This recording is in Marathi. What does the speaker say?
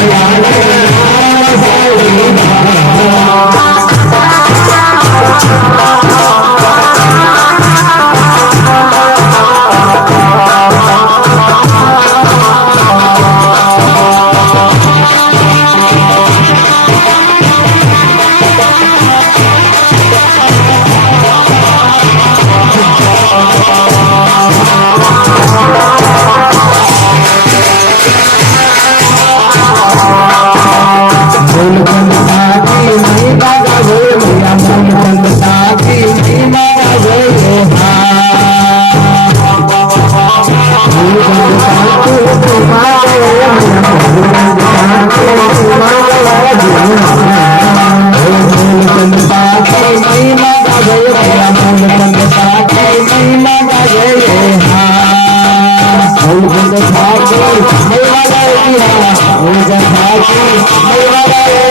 Música ठाकूर मैवादा